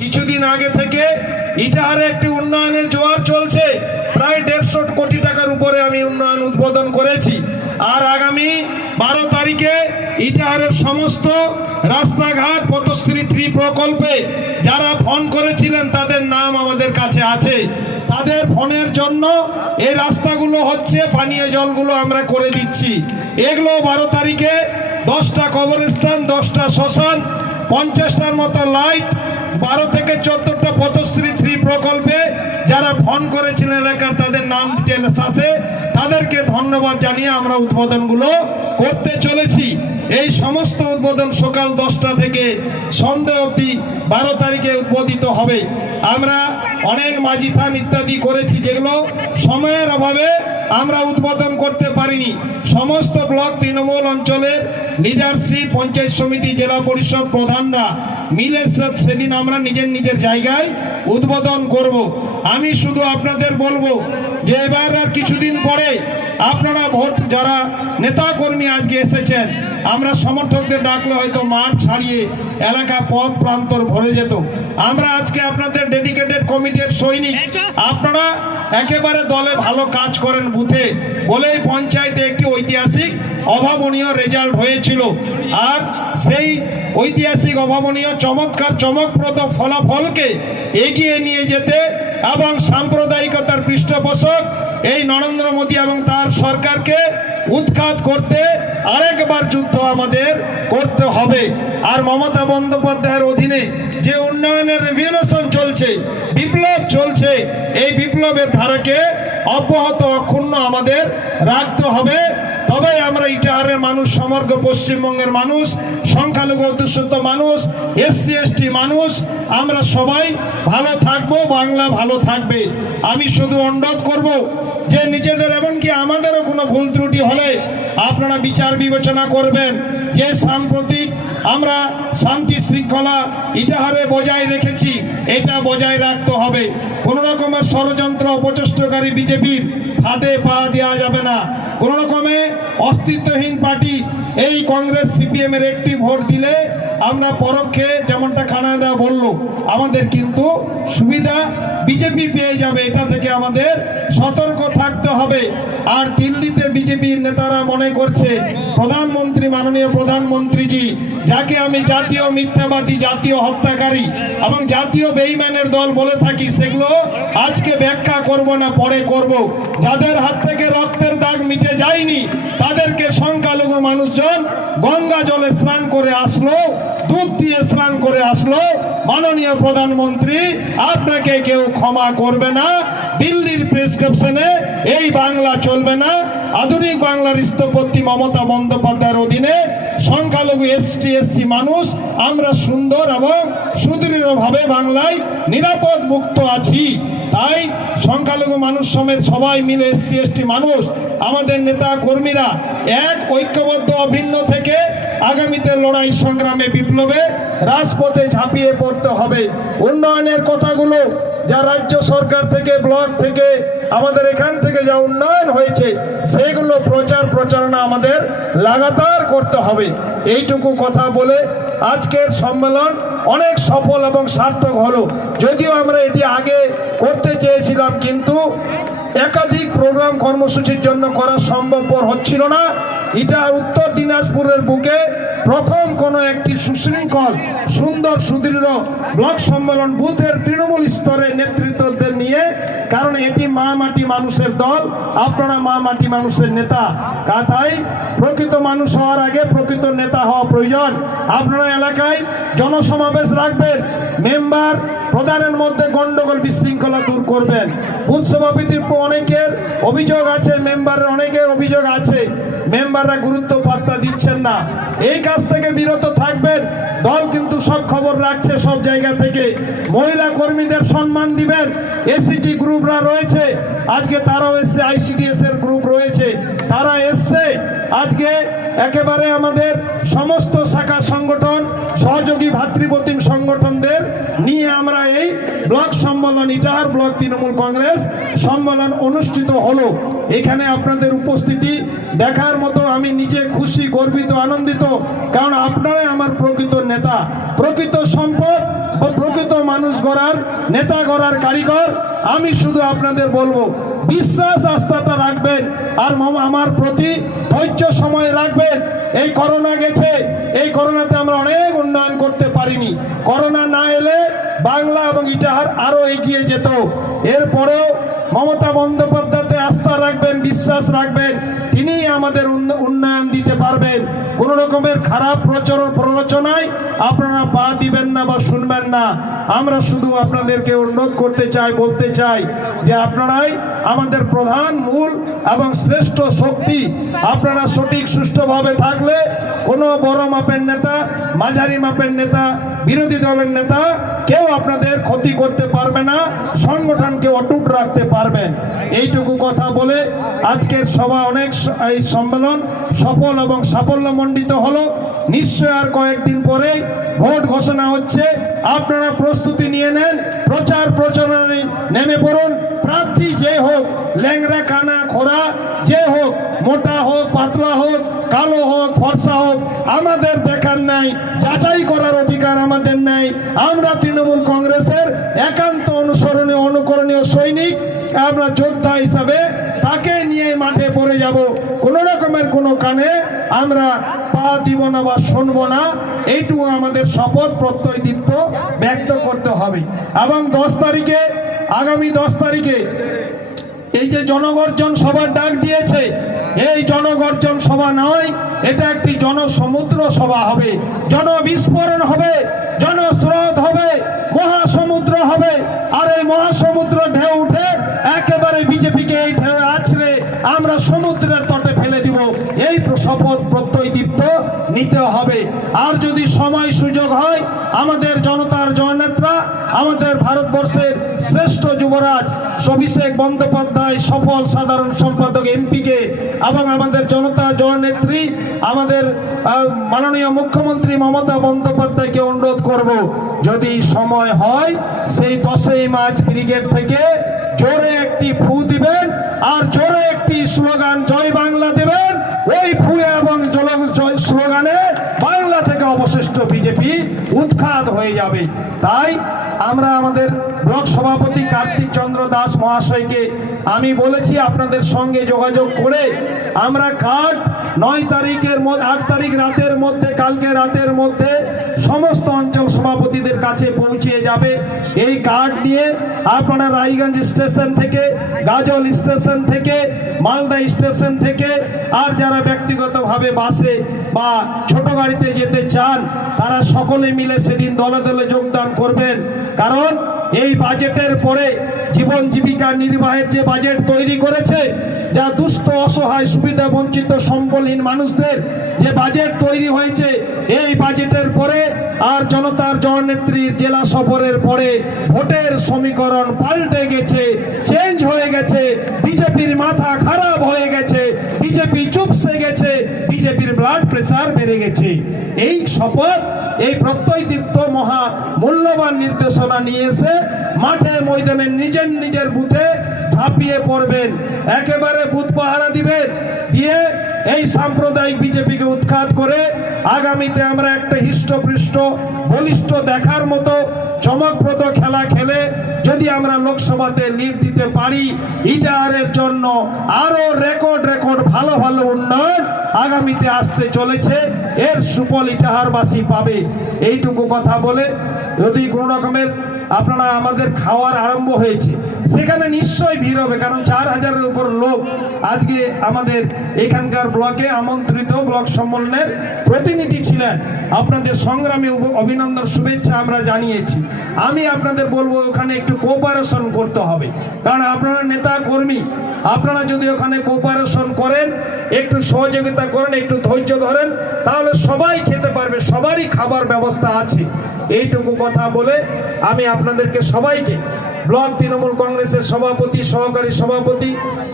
কিছুদিন আগে থেকে ইটাহারে একটি উন্নয়নের জোয়ার চলছে। প্রায় দেড়শো কোটি টাকার উপরে আমি উন্নয়ন উদ্বোধন করেছি। আর আগামী বারো তারিখে ইটাহারের সমস্ত রাস্তাঘাট, পথশ্রী থ্রি প্রকল্পে যারা ফোন করেছিলেন, তাদের নাম আমাদের কাছে আছে। তাদের ফোনের জন্য এই রাস্তাগুলো হচ্ছে, পানীয় জলগুলো আমরা করে দিচ্ছি। এগুলো বারো তারিখে দশটা কবরস্থান, দশটা শ্মশান, পঞ্চাশটার মতো লাইট বারো থেকে চোদ্দটা পথশ্রী থ্রি প্রকল্পে যারা ফোন করেছিলেন এলাকার, তাদের নাম ডিটেলস আছে। তাদেরকে ধন্যবাদ জানিয়ে আমরা উদ্বোধনগুলো করতে চলেছি। এই সমস্ত উদ্বোধন সকাল দশটা থেকে সন্ধে অবধি বারো তারিখে উদ্বোধিত হবে। আমরা অনেক মাঝি থান ইত্যাদি করেছি যেগুলো সময়ের অভাবে আমরা উদ্বোধন করতে পারিনি। সমস্ত ব্লক তৃণমূল অঞ্চলের লিডারশিপ পঞ্চায়েত সমিতি, জেলা পরিষদ প্রধানরা মিলে সেদিন আমরা নিজের নিজের জায়গায় উদ্বোধন করব। আমি শুধু আপনাদের বলব যে এবার আর কিছুদিন পরে আপনারা ভোট, যারা নেতাকর্মী আজকে এসেছেন, আমরা সমর্থকদের ডাকলে হয়তো মাঠ ছাড়িয়ে এলাকা পথ প্রান্তর ভরে যেত। আমরা আজকে আপনাদের ডেডিকেটেড কমিটির সৈনিক একেবারে দলে ভালো কাজ করেন বুথে বলেই পঞ্চায়েতে একটি ঐতিহাসিক অভাবনীয় রেজাল্ট হয়েছিল। আর সেই ঐতিহাসিক অভাবনীয় চমৎকার চমকপ্রদ ফলাফলকে এগিয়ে নিয়ে যেতে এবং সাম্প্রদায়িকতার পৃষ্ঠপোষক এই নরেন্দ্র মোদী এবং তার সরকারকে উৎখাত করতে আরেকবার যুদ্ধ আমাদের করতে হবে। আর মমতা বন্দ্যোপাধ্যায়ের অধীনে যে উন্নয়নের রেভিউলেশন চলছে, বিপ্লব চলছে, এই বিপ্লবের ধারাকে অব্যাহত অক্ষুণ্ণ আমাদের রাখতে হবে। তবে আমরা ইটাহারের মানুষ, সমগ্র পশ্চিমবঙ্গের মানুষ, সংখ্যালঘু অধ্যুষিত মানুষ, এসসি, এসটি মানুষ, আমরা সবাই ভালো থাকব, বাংলা ভালো থাকবে। আমি শুধু অনুরোধ করব যে নিজেদের এমনকি আমাদেরও কোনো ভুল ত্রুটি হলে আপনারা বিচার বিবেচনা করবেন। যে সাম্প্রতিক আমরা শান্তি শৃঙ্খলা ইটাহারে বজায় রেখেছি, এটা বজায় রাখতে হবে। কোনো রকমের ষড়যন্ত্র, অপচেষ্টকারী বিজেপির হাতে পা দেওয়া যাবে না। কোনো রকমে অস্তিত্বহীন পার্টি এই কংগ্রেস সিপিএম এর একটি ভোট দিলে আমরা পরোক্ষে যেমনটা খানাদা বলল, আমাদের কিন্তু সুবিধা বিজেপি পেয়ে যাবে। এটা থেকে আমাদের সতর্ক থাকতে হবে। আর বিজেপির নেতারা মনে করছে, প্রধানমন্ত্রী, মাননীয় প্রধানমন্ত্রীজি, যাকে আমি জাতীয় মিথ্যাবাদী, জাতীয় হত্যাকারী এবং জাতীয় বেইমানের দল বলে থাকি, সেগুলো আজকে ব্যাখ্যা করব না, পরে করব। যাদের হাত থেকে রক্তের দাগ মিটে যায়নি, তাদেরকে সংখ্যালঘু মানুষজন গঙ্গা জলে স্নান করে আসলো, দুধ দিয়ে স্নান করে আসলো। মাননীয় প্রধানমন্ত্রী, আপনাকে কেউ ক্ষমা করবে না, দিল্লির প্রেসক্রিপশনে এই বাংলা চলবে না আধুনিক বাংলার স্থপতি মমতা বন্দ্যোপাধ্যায়ের অধীনে সংখ্যালঘু এসটি, এসসি মানুষ আমরা সুন্দর এবং সুদৃঢ়ভাবে বাংলায় নিরাপদ মুক্ত আছি। তাই সংখ্যালঘু মানুষ সমেত সবাই মিলে এসসি, এসটি মানুষ, আমাদের নেতা কর্মীরা এক, ঐক্যবদ্ধ, অভিন্ন থেকে আগামীতে লড়াই সংগ্রামে বিপ্লবে রাজপথে ঝাঁপিয়ে পড়তে হবে। উন্নয়নের কথাগুলো যা রাজ্য সরকার থেকে, ব্লক থেকে, আমাদের এখান থেকে যা উন্নয়ন হয়েছে, সেগুলো প্রচার প্রচারণা আমাদের লাগাতার করতে হবে। এইটুকু কথা বলে আজকের সম্মেলন অনেক সফল এবং সার্থক হলো। যদিও আমরা এটি আগে করতে চেয়েছিলাম, কিন্তু একাধিক প্রোগ্রাম কর্মসূচির জন্য করা সম্ভবপর হচ্ছিল না। এটা উত্তর দিনাজপুরের বুকে প্রথম কোনো একটি সুশৃঙ্খল, সুন্দর, সুদৃঢ় ব্লক সম্মেলন বুথের তৃণমূল স্তরে নেতৃত্বদের নিয়ে, কারণ এটি মা মাটি মানুষের দল, আপনারা মা মাটি মানুষের নেতা। কাতাই প্রকৃত মানুষ হওয়ার আগে প্রকৃত নেতা হওয়া প্রয়োজন। আপনারা এলাকায় জনসমাবেশ রাখবেন। মেম্বার প্রধানের মধ্যে গন্ডগোল বিশৃঙ্খলা দূর করবেন। বুথ সভাপতির অনেকের অভিযোগ আছে, মেম্বারের অনেকের অভিযোগ আছে। মেম্বাররা গুরুত্ব পাত্তা দিচ্ছেন না। এই কাজ থেকে বিরত থাকবেন। দল কিন্তু সব খবর রাখছে সব জায়গা থেকে। মহিলা কর্মীদের সম্মান দিবেন। এসিজি গ্রুপরা রয়েছে। আজকে তারাও এসছে আইসিডিএস এর গ্রুপ রয়েছে। তারা এসছে আজকে একেবারে আমাদের সমস্ত শাখা সংগঠন, সহযোগী ভাতৃপ্রতিম সংগঠনদের নিয়ে আমরা এই ব্লক সম্মেলন, ইটাহার ব্লক তৃণমূল কংগ্রেস সম্মেলন অনুষ্ঠিত হলো। এখানে আপনাদের উপস্থিতি দেখার মতো আমি নিজে খুশি, গর্বিত, আনন্দিত, কারণ আপনারাই আমার প্রকৃত নেতা। প্রকৃত সম্পদ ও প্রকৃত মানুষ গড়ার, নেতা গড়ার কারিগর, আমি শুধু আপনাদের বলব বিশ্বাস আস্থাটা রাখবেন আর আমার প্রতি ধৈর্য সময় রাখবেন। এই করোনা গেছে, এই করোনাতে আমরা অনেক উন্নয়ন করতে পারিনি। করোনা না এলে বাংলা এবং ইটাহার আরও এগিয়ে যেত। এরপরেও মমতা বন্দ্যোপাধ্যায়তে আস্থা রাখবেন, বিশ্বাস রাখবেন। তিনিই আমাদের উন্নয়ন দিতে পারবেন। কোনো রকমের খারাপ প্রচার প্ররোচনায় আপনারা পা দিবেন না বা শুনবেন না। আমরা শুধু আপনাদেরকে অনুরোধ করতে চাই, বলতে চাই যে আপনারাই আমাদের প্রধান মূল এবং শ্রেষ্ঠ শক্তি। আপনারা সঠিক, সুষ্ঠুভাবে থাকলে কোনো বড় মাপের নেতা, মাঝারি মাপের নেতা, বিরোধী দলের নেতা কেউ আপনাদের ক্ষতি করতে পারবে না, সংগঠনকে অটুট রাখতে পারবেন। এইটুকু কথা বলে আজকের সভা অনেক এই সম্মেলন সফল এবং সাফল্যমণ্ডিত হলো। নিশ্চয় আর কয়েকদিন পরে ভোট ঘোষণা হচ্ছে। আপনারা প্রস্তুতি নিয়ে নেন, প্রচার প্রচারণে নেমে পড়ুন। প্রার্থী যে হোক ল্যাংরা কানা খোরা যে হোক, মোটা হোক, পাতলা হোক, কালো হোক, ফর্সা হোক, আমাদের দেখার নাই, যাচাই করার অধিকার আমাদের নাই। আমরা তৃণমূল কংগ্রেসের একান্ত অনুসরণীয়, অনুকরণীয় সৈনিক, আমরা যোদ্ধা হিসাবে তাকে নিয়ে মাঠে পড়ে যাব। কোন রকমের কোনো কানে আমরা পা দিব না বা শুনব না, এইটুকু আমাদের শপথ প্রত্যয় দীপ্ত ব্যক্ত করতে হবে। এবং দশ তারিখে আগামী দশ তারিখে এই যে জনগর্জন সভার ডাক দিয়েছে, এই জনগর্জন সভা নয়, এটা একটি জনসমুদ্র সভা হবে, জনবিস্ফোরণ হবে, জনস্রোত হবে, মহাসমুদ্র হবে। আর এই মহাসমুদ্র ঢেউ উঠে একেবারে বিজেপিকে এই ঢেউ আছড়ে আমরা সমুদ্রের তটে ফেলে দিব। এই শপথ প্রত্যয় নিতে হবে। আর যদি সময় সুযোগ হয়, আমাদের জনতার জয়নেত্রা আমাদের ভারতবর্ষের শ্রেষ্ঠ যুবরাজ অভিষেক বন্দ্যোপাধ্যায়, সফল সাধারণ সম্পাদক, এমপিকে, এবং আমাদের জনতা জননেত্রী আমাদের মাননীয় মুখ্যমন্ত্রী মমতা বন্দ্যোপাধ্যায়কে অনুরোধ করব, যদি সময় হয়, সেই দশই মার্চ ব্রিগেড থেকে জোরে একটি ফু দিবেন আর জোরে একটি স্লোগান, জয় বাংলা দেবেন। ওই ফু এবং স্লোগানে বাংলা থেকে অবশিষ্ট বিজেপি উৎখাত হয়ে যাবে। তাই আমরা আমাদের ব্লক সভাপতি কার্তিক চন্দ্র দাস মহাশয়কে আমি বলেছি আপনাদের সঙ্গে যোগাযোগ করে আমরা কার্ড নয় তারিখের মধ্যে, আট তারিখ রাতের মধ্যে, কালকে রাতের মধ্যে সমস্ত অঞ্চল সভাপতিদের কাছে পৌঁছে যাবে। এই কার্ড নিয়ে আপনারা রায়গঞ্জ স্টেশন থেকে, গাজল স্টেশন থেকে, মালদা স্টেশন থেকে, আর যারা ব্যক্তিগতভাবে বাসে বা ছোট গাড়িতে যেতে চান, তারা সকলে মিলে সেদিন দলে দলে যোগদান করবেন। কারণ এই বাজেটের পরে জীবন জীবিকা নির্বাহের যে বাজেট তৈরি করেছে যা দুস্থ অসহায়, সুবিধা, বঞ্চিত, সম্বলহীন মানুষদের যে বাজেট তৈরি হয়েছে, এই বাজেটের পরে আর জনতার জননেত্রীর জেলা সফরের পরে ভোটের সমীকরণ পাল্টে গেছে চেঞ্জ হয়ে গেছে, বিজেপির মাথা খারাপ হয়ে গেছে, বিজেপি চুপসে গেছে, বিজেপির ব্লাড প্রেসার বেড়ে গেছে। এই শপথ, এই প্রত্যয়দীপ্ত মহা মূল্যবান নির্দেশনা নিয়ে এসে মাঠে, ময়দানে নিজের নিজের বুথে ঝাঁপিয়ে পড়বেন। একেবারে বুথ পাহারা দিবেন। দিয়ে এই সাম্প্রদায়িক বিজেপিকে উৎখাত করে আগামীতে আমরা একটা হৃষ্টপৃষ্ট, বলিষ্ঠ দেখার মতো চমকপ্রদ খেলা খেলে যদি আমরা লোকসভাতে লিড দিতে পারি, ইটাহারের জন্য আরও রেকর্ড রেকর্ড, ভালো ভালো উন্নয়ন আগামীতে আসতে চলেছে। এর সুফল ইটাহারবাসী পাবে। এইটুকু কথা বলে যদি কোনো রকমের আপনারা আমাদের খাওয়ার আরম্ভ হয়েছে। সেখানে নিশ্চয়ই ভিড় হবে, কারণ চার হাজারের উপর লোক আজকে আমাদের এখানকার ব্লকে আমন্ত্রিত, ব্লক সম্মেলনের প্রতিনিধি ছিলেন। আপনাদের সংগ্রামে অভিনন্দন, শুভেচ্ছা আমরা জানিয়েছি। আমি আপনাদের বলব, ওখানে একটু কোঅপারেশন করতে হবে। কারণ আপনারা নেতা কর্মী, আপনারা যদি ওখানে কোপারেশন করেন, একটু সহযোগিতা করেন, একটু ধৈর্য ধরেন, তাহলে সবাই খেতে পারবে, সবারই খাবার ব্যবস্থা আছে। এইটুকু কথা বলে আমি আপনাদেরকে সবাইকে ব্লক তৃণমূল কংগ্রেসের সভাপতি, সহকারী সভাপতি,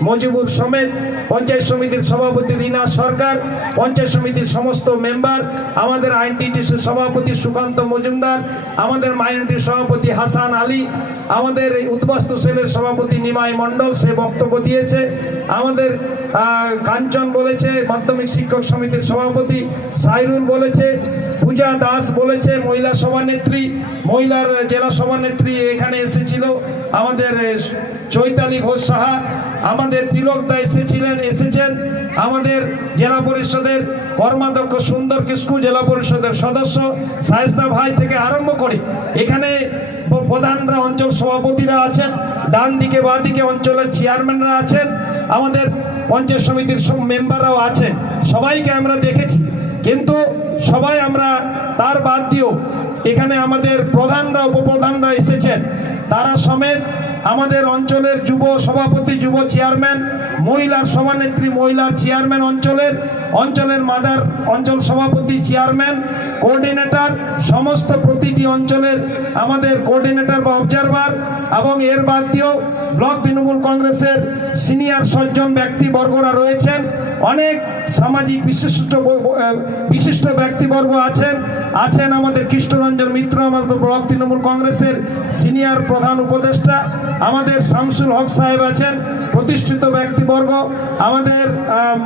মজিবুর সমেত, পঞ্চায়েত সমিতির সভাপতি রীনা সরকার, পঞ্চায়েত সমিতির সমস্ত মেম্বার, আমাদের আইনটিটিসির সভাপতি সুকান্ত মজুমদার, আমাদের মাইনরিটির সভাপতি হাসান আলী, আমাদের উদ্বাস্তু সেলের সভাপতি নিমাই মণ্ডল সে বক্তব্য দিয়েছে, আমাদের কাঞ্চন বলেছে, মাধ্যমিক শিক্ষক সমিতির সভাপতি সাইরুল বলেছে পূজা দাস বলেছে, মহিলা সভানেত্রী, মহিলার জেলা সভানেত্রী এখানে এসেছিল। আমাদের চৈতালি ঘোষ সাহা, আমাদের তিলকদা এসেছিলেন, এসেছেন। আমাদের জেলা পরিষদের কর্মাধ্যক্ষ সুন্দর কিস্কু জেলা পরিষদের সদস্য সায়স্তা ভাই থেকে আরম্ভ করে এখানে প্রধানরা অঞ্চল সভাপতিরা আছেন, ডান দিকে বাঁ দিকে অঞ্চলের চেয়ারম্যানরা আছেন, আমাদের পঞ্চায়েত সমিতির সব মেম্বাররাও আছেন। সবাইকে আমরা দেখেছি। কিন্তু সবাই আমরা তার বাদ দিও। এখানে আমাদের প্রধানরা, উপপ্রধানরা এসেছেন। তারা সমেত আমাদের অঞ্চলের যুব সভাপতি, যুব চেয়ারম্যান, মহিলার সভানেত্রী, মহিলার চেয়ারম্যান অঞ্চলের অঞ্চলের মাদার অঞ্চল সভাপতি, চেয়ারম্যান কোঅর্ডিনেটর, সমস্ত প্রতিটি অঞ্চলের আমাদের কোঅর্ডিনেটর বা অবজারভার এবং এর বাদ দিয়েও ব্লক তৃণমূল কংগ্রেসের সিনিয়র সজ্জন ব্যক্তিবর্গরা রয়েছেন। অনেক সামাজিক বিশিষ্ট বিশিষ্ট ব্যক্তিবর্গ আছেন। আছেন আমাদের কৃষ্ণরঞ্জন মিত্র, আমাদের ব্লক তৃণমূল কংগ্রেসের সিনিয়র প্রধান উপদেষ্টা। আমাদের শামসুল হক সাহেব আছেন। প্রতিষ্ঠিত ব্যক্তিবর্গ। আমাদের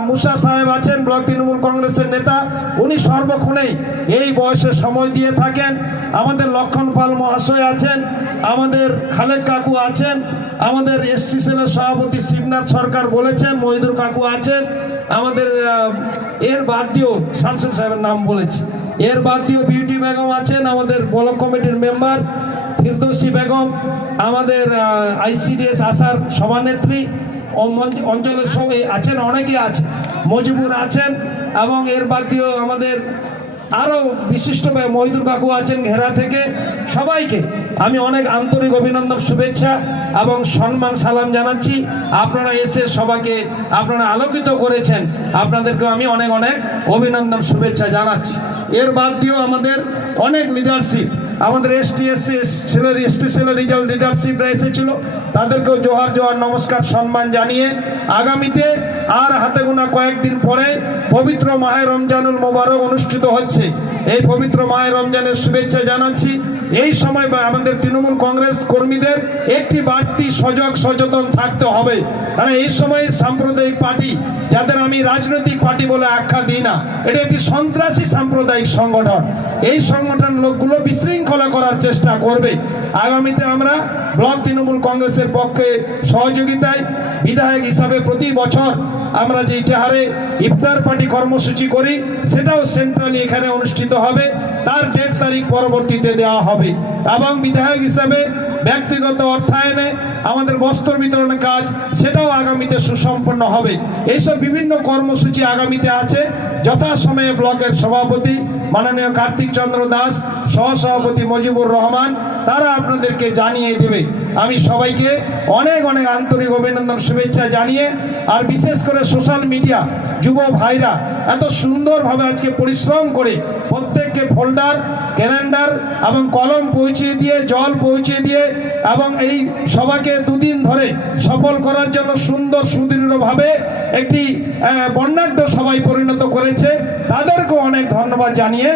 মুসা সাহেব আছেন, ব্লক তৃণমূল কংগ্রেসের নেতা। উনি সর্বক্ষণেই এই বয়সে সময় দিয়ে থাকেন। আমাদের লক্ষণ পাল মহাশয় আছেন, আমাদের খালেক কাকু আছেন, আমাদের এসসি সেলের সভাপতি শিবনাথ সরকার বলেছেন, মহিদুর কাকু আছেন। আমাদের এর বাদ দিয়েও শামসুল সাহেবের নাম বলেছি। এর বাদ দিয়েও বিউটি বেগম আছেন, আমাদের ব্লক কমিটির মেম্বার। ফিরদৌসি বেগম, আমাদের আইসিডিএস আসার সভানেত্রী অঞ্চলের সঙ্গে আছেন, অনেকে আছে মজিবুর আছেন, এবং এর বাদ দিয়েও আমাদের আরও বিশিষ্ট মহিদুর কাকু আছেন ঘেরা থেকে। সবাইকে আমি অনেক আন্তরিক অভিনন্দন, শুভেচ্ছা এবং সম্মান, সালাম জানাচ্ছি। আপনারা এসে সবাইকে আপনারা আলোকিত করেছেন। আপনাদেরকে আমি অনেক অনেক অভিনন্দন, শুভেচ্ছা জানাচ্ছি। এর বাদ দিয়েও আমাদের অনেক লিডারশিপ আমাদের এসটি এসসি ছেলের এসটি ছেলের রিজাল্ট লিডারশিপরা এসেছিল তাদেরকেও জোহার জোহার নমস্কার, সম্মান জানিয়ে আগামীতে আর হাতে গোনা কয়েকদিন পরে পবিত্র মাহে রমজানুল মোবারক অনুষ্ঠিত হচ্ছে। এই পবিত্র মাহে রমজানের শুভেচ্ছা জানাচ্ছি। এই সময় আমাদের তৃণমূল কংগ্রেস কর্মীদের একটি বাড়তি সজাগ সচেতন থাকতে হবে। কারণ এই সময় সাম্প্রদায়িক পার্টি, যাদের আমি রাজনৈতিক পার্টি বলে আখ্যা দিই না, এটা একটি সন্ত্রাসী সাম্প্রদায়িক সংগঠন। এই সংগঠন লোকগুলো বিশৃঙ্খলা করার চেষ্টা করবে। আগামীতে আমরা ব্লক তৃণমূল কংগ্রেসের পক্ষে সহযোগিতায় বিধায়ক হিসাবে প্রতি বছর আমরা যে হারে ইফতার পার্টি কর্মসূচি করি, সেটাও সেন্ট্রালি এখানে অনুষ্ঠিত হবে। তার ডেট তারিখ পরবর্তীতে দেওয়া হবে। এবং বিধায়ক হিসাবে ব্যক্তিগত অর্থায়নে আমাদের বস্ত্র বিতরণের কাজ, সেটাও আগামীতে সুসম্পন্ন হবে। এইসব বিভিন্ন কর্মসূচি আগামীতে আছে। যথাসময়ে ব্লকের সভাপতি মাননীয় কার্তিক চন্দ্র দাস, সহসভাপতি মজিবুর রহমান তারা আপনাদেরকে জানিয়ে দেবে। আমি সবাইকে অনেক অনেক আন্তরিক অভিনন্দন, শুভেচ্ছা জানিয়ে, আর বিশেষ করে সোশ্যাল মিডিয়া, যুব ভাইরা এত সুন্দরভাবে আজকে পরিশ্রম করে প্রত্যেককে ফোল্ডার, ক্যালেন্ডার এবং কলম পৌঁছিয়ে দিয়ে, জল পৌঁছিয়ে দিয়ে এবং এই সভাকে দুদিন ধরে সফল করার জন্য সুন্দর, সুদৃঢ়ভাবে একটি বর্ণাঢ্য সভায় পরিণত করেছে। তাদেরকেও অনেক ধন্যবাদ জানিয়ে